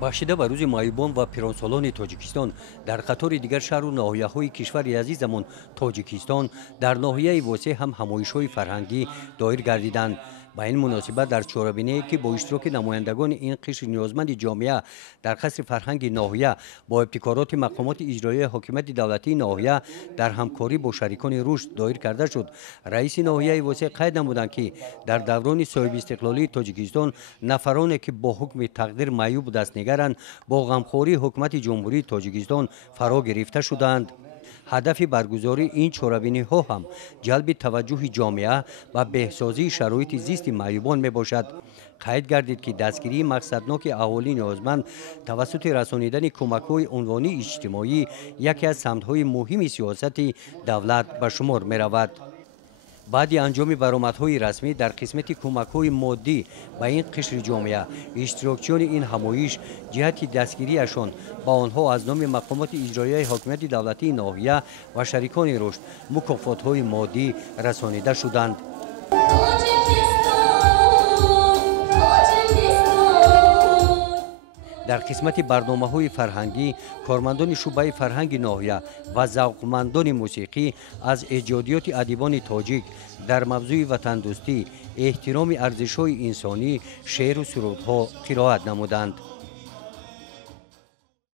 бахшида ба рӯзи моҳибон ва пиронсолони тоҷикистон дар қатори дигар шаҳру ноҳияҳои кишвари азизамон тоҷикистон дар ноҳияи восеъ ҳам ҳамоишҳои фарҳангӣ доир гардиданд. ба ин муносибат дар чорабиние ки бо иштироки намояндагони ин қишри ниёзманди ҷомеа дар қасри фарҳанги ноҳия бо ибтикороти мақомоти иҷроияи ҳокимияти давлатии ноҳия дар ҳамкорӣ бо шарикони рушд доир карда шуд. раиси ноҳияи восеъ қайд намуданд ки дар даврони соҳибистиқлолии тоҷикистон нафароне ки бо ҳукми тақдир маъюб дастнигаранд бо ғамхории ҳукумати ҷумҳурии тоҷикистон фаро гирифта шуданд. ҳадафи баргузории ин чорабиниҳо ҳам ҷалби таваҷҷӯҳи ҷомеа ба беҳсозии шароити зисти маъюбон мебошад. қайд гардид ки дастгирии мақсадноки аҳолии ниёзманд тавассути расонидани кӯмакҳои унвонии иҷтимоӣ яке аз самтҳои муҳими сиёсати давлат ба шумор меравад. баъди анҷоми баромадҳои расмӣ дар қисмати кӯмакҳои моддӣ ба ин қишри ҷомеа иштирокчиёни ин ҳамоиш ҷиҳати дастгириашон ба онҳо аз номи мақомоти иҷроияи ҳокимияти давлатии ноҳия ва шарикони рушд мукофотҳои моддӣ расонида шуданд. дар қисмати барномаҳои фарҳангӣ кормандони шуъбаи фарҳанги ноҳия ва завқмандони мусиқӣ аз эҷодиёти адибони тоҷик дар мавзӯи ватандӯстӣ, эҳтироми арзишҳои инсонӣ, шеъру сурудҳо қироат намуданд.